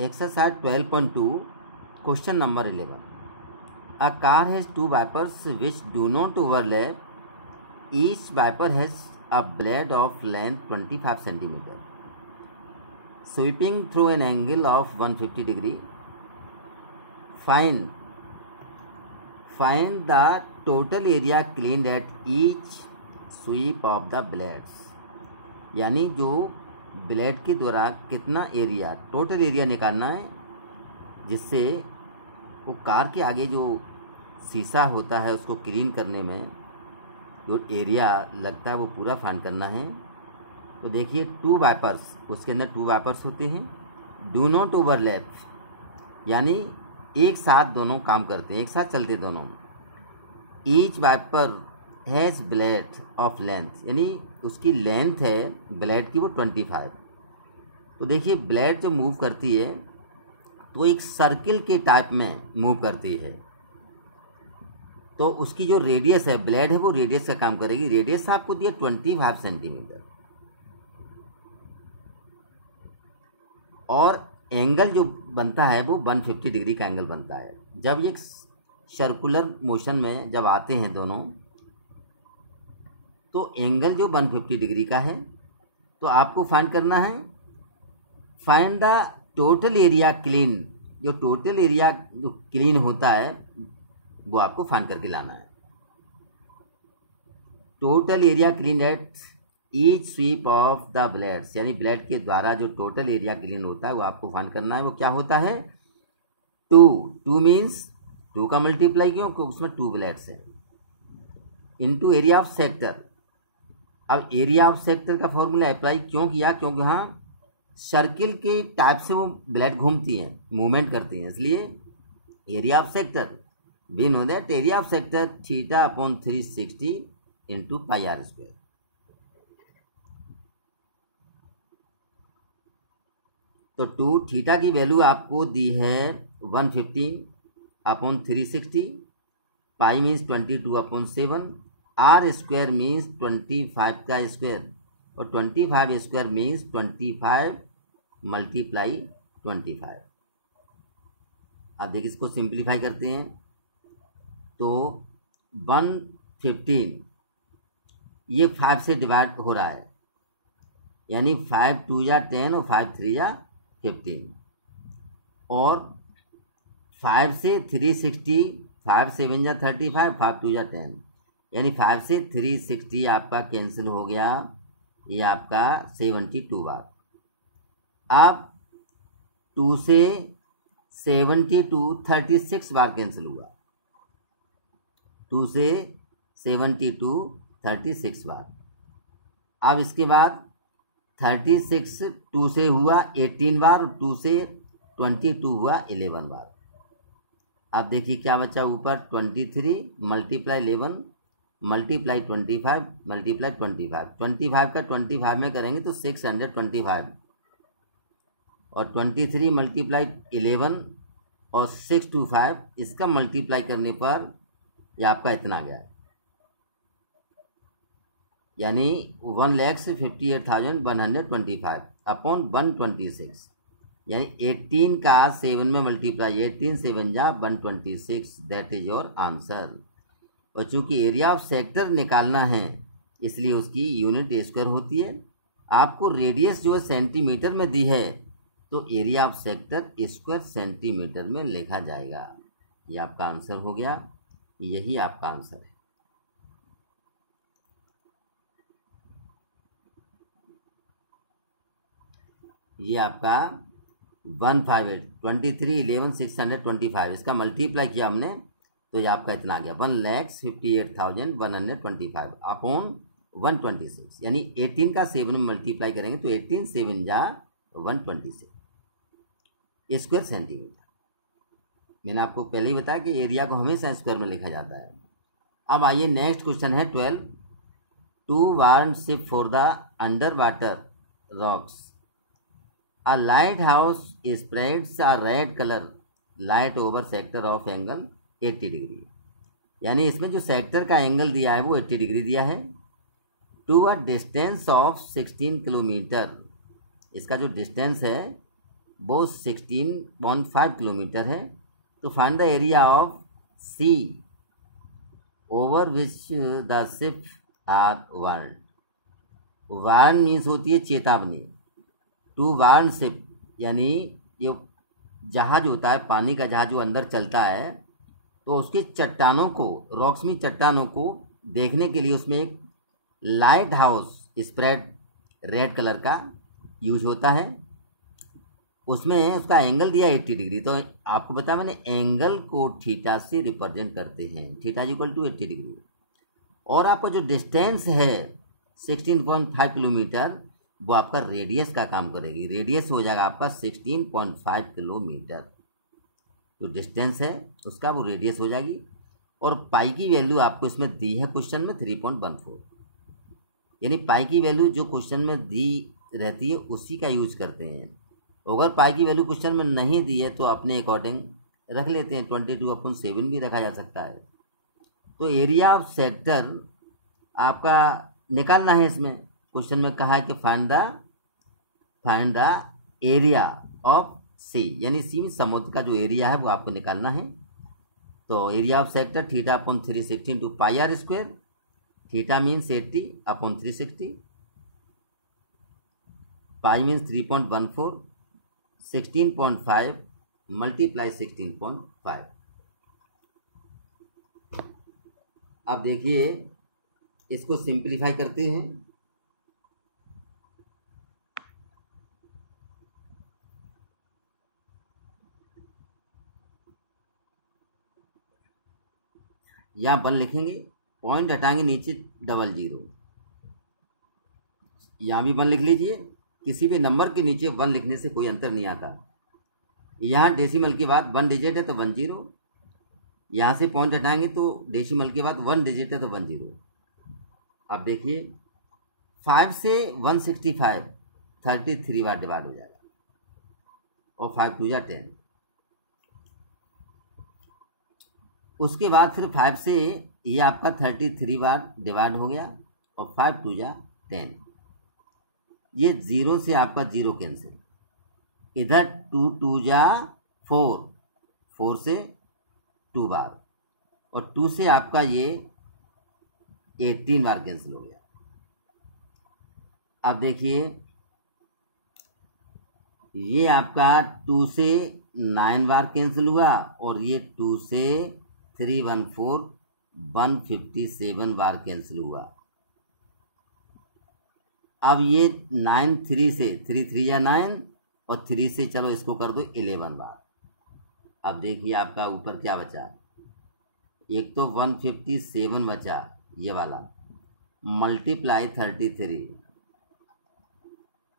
Exercise 12.2, question number 11. A car has two wipers which do not overlap. Each wiper has a blade of length 25 cm, sweeping through an angle of 150 degree. Find the total area cleaned at each sweep of the blades. यानी जो blade के द्वारा कितना area, total area निकालना है, जिससे वो car के आगे जो शीशा होता है उसको क्लीन करने में जो एरिया लगता है वो पूरा फाइंड करना है। तो देखिए टू वाइपर्स, उसके अंदर टू वाइपर्स होते हैं। डू नॉट ओवरलैप यानी एक साथ दोनों काम करते हैं, एक साथ चलते दोनों। Each wiper has blade of length यानी उसकी लेंथ है ब्लेड की वो 25। तो देखिए ब्लेड जो मूव करती है तो एक सर्किल के टाइप में मूव करती है, तो उसकी जो रेडियस है, ब्लेड है, वो रेडियस का काम करेगी। रेडियस आपको दिया 25 सेंटीमीटर और एंगल जो बनता है वो 150 डिग्री का एंगल बनता है। जब ये सर्कुलर मोशन में जब आते हैं दोनों, तो एंगल जो 150 डिग्री का है, तो आपको फाइंड करना है, find the total area clean. जो टोटल एरिया जो क्लीन होता है वो आपको फाइंड करके लाना है। Total area clean at each sweep of the blades यानी ब्लेड के द्वारा जो टोटल एरिया क्लीन होता है वो आपको फाइंड करना है। वो क्या होता है? टू मीन्स टू का मल्टीप्लाई क्यों? क्योंकि उसमें टू ब्लेड्स हैं, इनटू एरिया ऑफ सेक्टर। अब एरिया ऑफ सेक्टर का फॉर्मूला अप्लाई क्यों किया? क्योंकि हाँ सर्किल के टाइप से वो ब्लेड घूमती हैं, मूवमेंट करती हैं, इसलिए area of sector. We know that area of sector theta upon 360 into pi R square. तो 2 थीटा की वैल्यू आपको दी है 115 upon 360, pi means 22 upon 7, R square means 25 का स्क्वायर, और 25 स्क्वायर मीन्स 25 मल्टीप्लाई 25। अब देखिए इसको सिंप्लीफाई करते हैं तो 115 ये 5 से डिवाइड हो रहा है, यानी 5 2 या 10 और 5 3 या 15, और 5 से 360, 5 7 या 35, 5 2 या 10, यानी 5 से 360 आपका कैंसिल हो गया, ये आपका 72 बार। अब 2 से 72 36 बार कैंसिल हुआ, 2 से 72 36 बार। अब इसके बाद 36 2 से हुआ 18 बार, और 2 से 22 हुआ 11 बार। अब देखिए क्या बचा ऊपर, 23 मल्टीप्लाई 11 मल्टीप्लाई 25 मल्टीप्लाई 25। 25 का 25 में करेंगे तो 625, और 23 मल्टीप्लाई 11 और 625, इसका मल्टीप्लाई करने पर ये आपका इतना गया, यानी 1,58,125 अपॉन 126, यानी 18 का 7 में मल्टीप्लाई, 18 7 जा 126, दैट इज योर आंसर। और चूंकि एरिया ऑफ सेक्टर निकालना है इसलिए उसकी यूनिट स्क्वायर होती है। आपको रेडियस जो है सेंटीमीटर में दी है, तो area of sector square centimetre में लिखा जाएगा। ये आपका आंसर हो गया, यही आपका आंसर है। ये आपका 158 23 11 625, इसका मल्टीप्लाई किया हमने तो ये आपका इतना आ गया 1,58,125 अपॉन 126, यानी 18 का 7 में मल्टीप्लाई करेंगे तो 18 7 जा 126 स्क्वायर सेंटीमीटर। मैंने आपको पहले ही बताया कि एरिया को हमेशा स्क्वायर में लिखा जाता है। अब आइए नेक्स्ट क्वेश्चन है 12। To warn ship for the underwater rocks. A lighthouse spreads a red colour light over sector of angle 80 degree, यानी इसमें जो सेक्टर का एंगल दिया है वो 80 डिग्री दिया है। To a distance of 16 kilometre, इसका जो डिस्टेंस है वो 16.5 किलोमीटर है। तो find the area of sea over which the ship are warn. Warn means होती है चेतावनी। टू वार्न शिप यानी ये जहाज होता है, पानी का जहाज जो अंदर चलता है, तो उसकी चट्टानों को, रॉक्स में चट्टानों को देखने के लिए उसमें एक light house spread red colour का यूज होता है। उसमें उसका एंगल दिया 80 डिग्री। तो आपको पता मैंने एंगल को थीटा से रिप्रेजेंट करते हैं, थीटा इक्वल टू 80 डिग्री। और आपका जो डिस्टेंस है 16.5 किलोमीटर, वो आपका रेडियस का काम करेगी। रेडियस हो जाएगा आपका 16.5 किलोमीटर। जो डिस्टेंस है उसका वो रेडियस हो जाएगी। और पाई की वैल्यू आपको इसमें दी है क्वेश्चन में 3.14, यानी पाई की वैल्यू जो क्वेश्चन में दी रहती है उसी का यूज करते हैं। अगर पाई की वैल्यू क्वेश्चन में नहीं दी है तो अपने अकॉर्डिंग रख लेते हैं, 22/7 भी रखा जा सकता है। तो एरिया ऑफ सेक्टर आपका निकालना है। इसमें क्वेश्चन में कहा है कि फाइंड द एरिया ऑफ सी, यानी सी में समुद्र का जो एरिया है वो आपको निकालना है। तो area of sector θ/360 × πr²। Theta means 80/360, pi means 3.14, 16.5 multiply 16.5। अब देखिए इसको सिंप्लीफाई करते हैं। यहाँ 1 लिखेंगे, पॉइंट हटाएंगे नीचे 00। यहाँ भी 1 लिख लीजिए। किसी भी नंबर के नीचे 1 लिखने से कोई अंतर नहीं आता। यहाँ डेसिमल के बाद 1 डिजिट है तो 10। यहाँ से पॉइंट हटाएंगे तो डेसिमल के बाद 1 डिजिट है तो 10। अब देखिए 5 से 165 33 बार डिवाइड हो जाएगा, और 5 2 जा 10। उसके बाद फिर 5 से ये आपका 33 बार डिवाइड हो गया, और 5 2 जा 10। ये 0 से आपका 0 कैंसिल, इधर 2 2 जा 4, 4 से 2 बार, और 2 से आपका ये 18 बार कैंसिल हो गया। अब देखिए ये आपका 2 से 9 बार कैंसिल हुआ, और ये 2 से 314 157 बार कैंसिल हुआ। अब ये 9 3 से 3 3 या 9, और 3 से चलो इसको कर दो 11 बार। अब देखिए आपका ऊपर क्या बचा, एक तो 157 बचा ये वाला, मल्टीप्लाई 33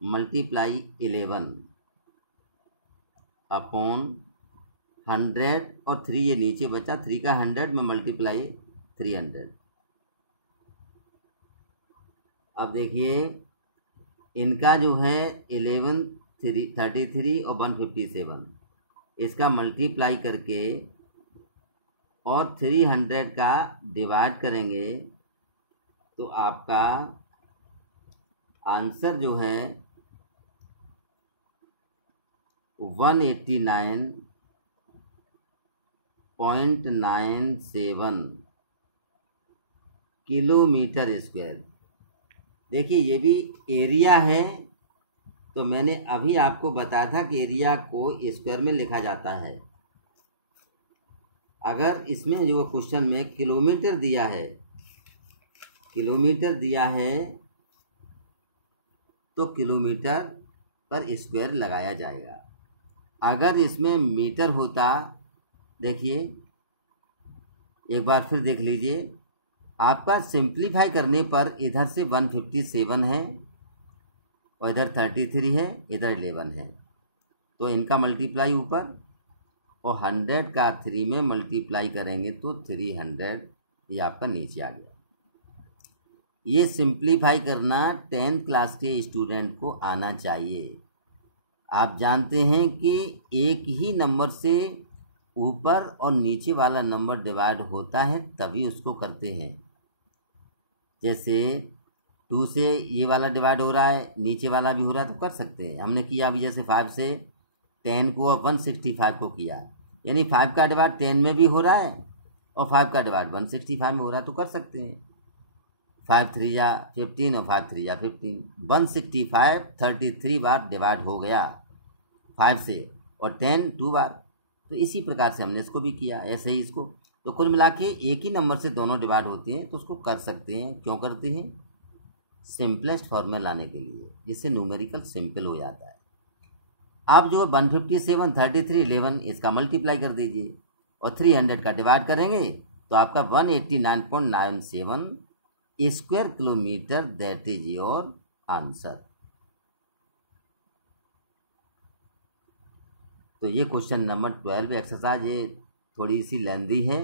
मल्टीप्लाई 11 अपॉन 100, और 3 ये नीचे बचा, 3 का 100 में मल्टीप्लाई 300। अब देखिए इनका जो है 11 33 और 157, इसका मल्टीप्लाई करके और 300 का डिवाइड करेंगे तो आपका आंसर जो है 189.97 किलोमीटर स्क्वायर। देखिए ये भी एरिया है, तो मैंने अभी आपको बताया था कि एरिया को स्क्वायर में लिखा जाता है। अगर इसमें जो क्वेश्चन में किलोमीटर दिया है तो किलोमीटर पर स्क्वायर लगाया जाएगा। अगर इसमें मीटर होता, देखिए एक बार फिर देख लीजिए, आपका सिंप्लीफाई करने पर इधर से 157 है, और इधर 33 है, इधर 11 है, तो इनका मल्टीप्लाई ऊपर, और 100 का 3 में मल्टीप्लाई करेंगे तो 300 ये आपका नीचे आ गया। ये सिंप्लीफाई करना 10th क्लास के स्टूडेंट को आना चाहिए। आप जानते हैं कि एक ही नंबर से ऊपर और नीचे वाला नंबर डिवाइड होता है तभी उसको करते हैं। जैसे 2 से ये वाला डिवाइड हो रहा है, नीचे वाला भी हो रहा है, तो कर सकते हैं। हमने किया अभी जैसे 5 से 10 को और 165 को किया, यानी 5 का डिवाइड 10 में भी हो रहा है और 5 का डिवाइड 165 में हो रहा है, तो कर सकते हैं। 5 3 या 15 और 5 3 या 15, 165 33 बार डिवाइड हो गया 5 से और 10 2 बार। तो इसी प्रकार से हमने इसको भी किया, ऐसे ही इसको। तो कुल मिला के एक ही नंबर से दोनों डिवाइड होते हैं, तो उसको कर सकते हैं। क्यों करते हैं? सिंपलेस्ट फॉर्म में लाने के लिए, जिससे न्यूमेरिकल सिंपल हो जाता है। आप जो 157 33 11 इसका मल्टीप्लाई कर दीजिए और 300 का डिवाइड करेंगे तो आपका 189.97 square kilometre, that is your answer. तो ये क्वेश्चन नंबर 12 एक्सरसाइज, ये थोड़ी सी लेंदी है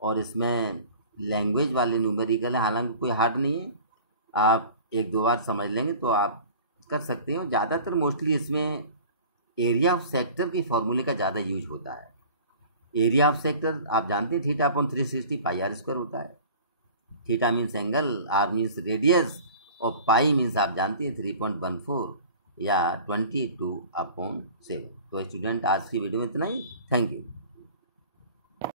और इसमें लैंग्वेज वाले न्यूमेरिकल है, हालांकि कोई हार्ड नहीं है। आप एक दो बार समझ लेंगे तो आप कर सकते हैं। ज़्यादातर मोस्टली इसमें एरिया ऑफ सेक्टर की फॉर्मूले का ज़्यादा यूज होता है। एरिया ऑफ सेक्टर आप जानते हैं, theta upon 360 pi R square होता है। Theta means angle, R means radius और पाई मीन्स आप जानते हैं 3.14 या 22/7। तो स्टूडेंट, आज की वीडियो में इतना ही। Thank you.